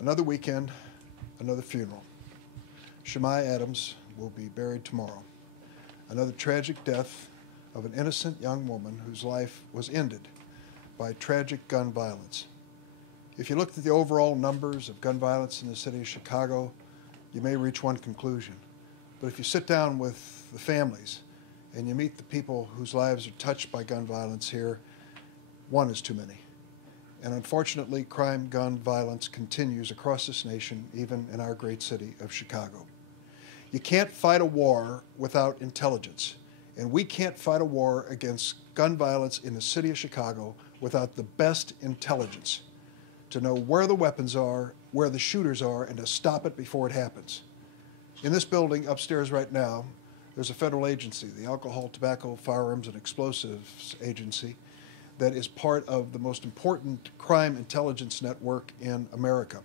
Another weekend, another funeral. Shemai Adams will be buried tomorrow. Another tragic death of an innocent young woman whose life was ended by tragic gun violence. If you looked at the overall numbers of gun violence in the city of Chicago, you may reach one conclusion. But if you sit down with the families and you meet the people whose lives are touched by gun violence here, one is too many. And unfortunately, crime, gun violence continues across this nation, even in our great city of Chicago. You can't fight a war without intelligence, and we can't fight a war against gun violence in the city of Chicago without the best intelligence to know where the weapons are, where the shooters are, and to stop it before it happens. In this building upstairs right now, there's a federal agency, the Alcohol, Tobacco, Firearms, and Explosives Agency, that is part of the most important crime intelligence network in America.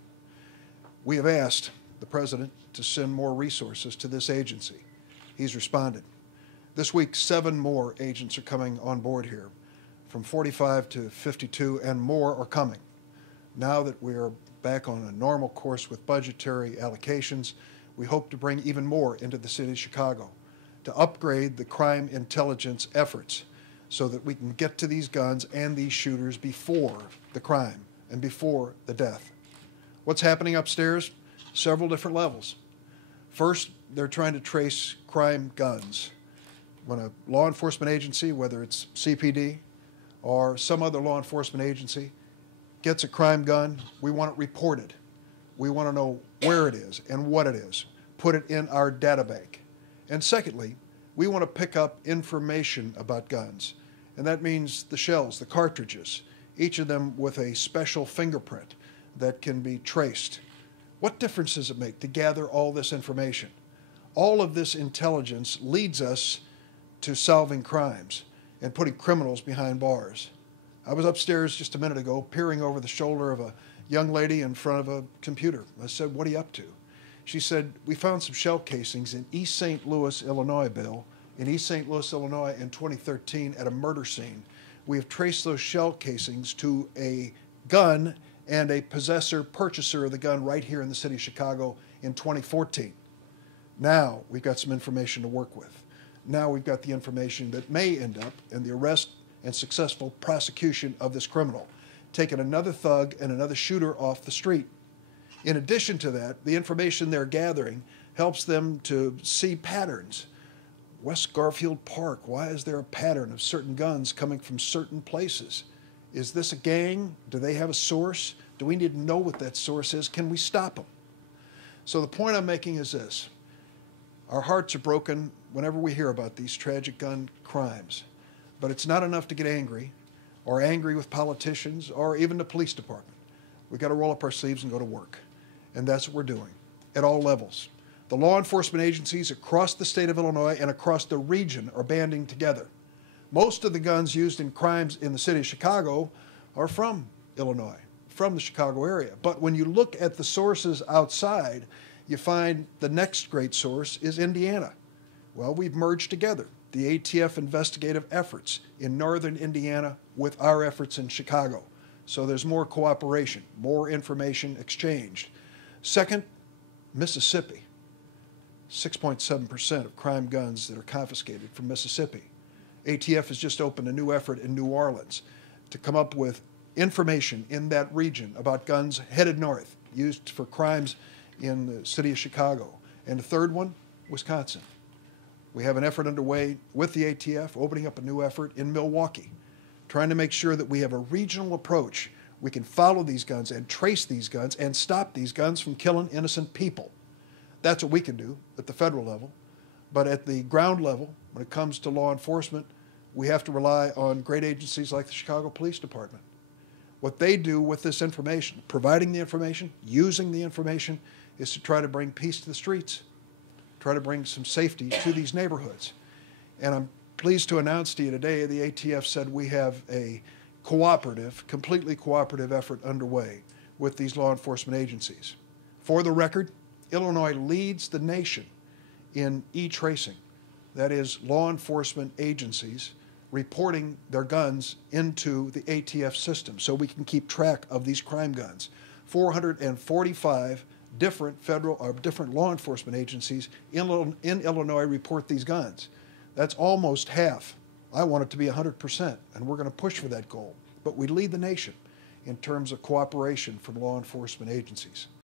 We have asked the President to send more resources to this agency. He's responded. This week, 7 more agents are coming on board here, from 45 to 52, and more are coming. Now that we are back on a normal course with budgetary allocations, we hope to bring even more into the city of Chicago to upgrade the crime intelligence efforts so that we can get to these guns and these shooters before the crime and before the death. What's happening upstairs? Several different levels. First, they're trying to trace crime guns. When a law enforcement agency, whether it's CPD or some other law enforcement agency, gets a crime gun, we want it reported. We want to know where it is and what it is. Put it in our data bank. And secondly, we want to pick up information about guns. And that means the shells, the cartridges, each of them with a special fingerprint that can be traced. What difference does it make to gather all this information? All of this intelligence leads us to solving crimes and putting criminals behind bars. I was upstairs just a minute ago peering over the shoulder of a young lady in front of a computer. I said, "What are you up to?" She said, "We found some shell casings in East St. Louis, Illinois, Bill, in East St. Louis, Illinois in 2013 at a murder scene. We have traced those shell casings to a gun and a purchaser of the gun right here in the city of Chicago in 2014. Now we've got some information to work with. Now we've got the information that may end up in the arrest and successful prosecution of this criminal, taking another thug and another shooter off the street. In addition to that, the information they're gathering helps them to see patterns. West Garfield Park, why is there a pattern of certain guns coming from certain places? Is this a gang? Do they have a source? Do we need to know what that source is? Can we stop them? So the point I'm making is this. Our hearts are broken whenever we hear about these tragic gun crimes. But it's not enough to get angry or angry with politicians or even the police department. We've got to roll up our sleeves and go to work. And that's what we're doing at all levels. The law enforcement agencies across the state of Illinois and across the region are banding together. Most of the guns used in crimes in the city of Chicago are from Illinois, from the Chicago area. But when you look at the sources outside, you find the next great source is Indiana. Well, we've merged together the ATF investigative efforts in northern Indiana with our efforts in Chicago. So there's more cooperation, more information exchanged. Second, Mississippi. 6.7% of crime guns that are confiscated from Mississippi. ATF has just opened a new effort in New Orleans to come up with information in that region about guns headed north, used for crimes in the city of Chicago. And the third one, Wisconsin. We have an effort underway with the ATF, opening up a new effort in Milwaukee, trying to make sure that we have a regional approach. We can follow these guns and trace these guns and stop these guns from killing innocent people. That's what we can do at the federal level. But at the ground level, when it comes to law enforcement, we have to rely on great agencies like the Chicago Police Department. What they do with this information, providing the information, using the information, is to try to bring peace to the streets, try to bring some safety to these neighborhoods. And I'm pleased to announce to you today the ATF said we have a cooperative, completely cooperative effort underway with these law enforcement agencies. For the record, Illinois leads the nation in e-tracing. That is, law enforcement agencies reporting their guns into the ATF system so we can keep track of these crime guns. 445 different federal or different law enforcement agencies in Illinois report these guns. That's almost half. I want it to be 100%, and we're going to push for that goal. But we lead the nation in terms of cooperation from law enforcement agencies.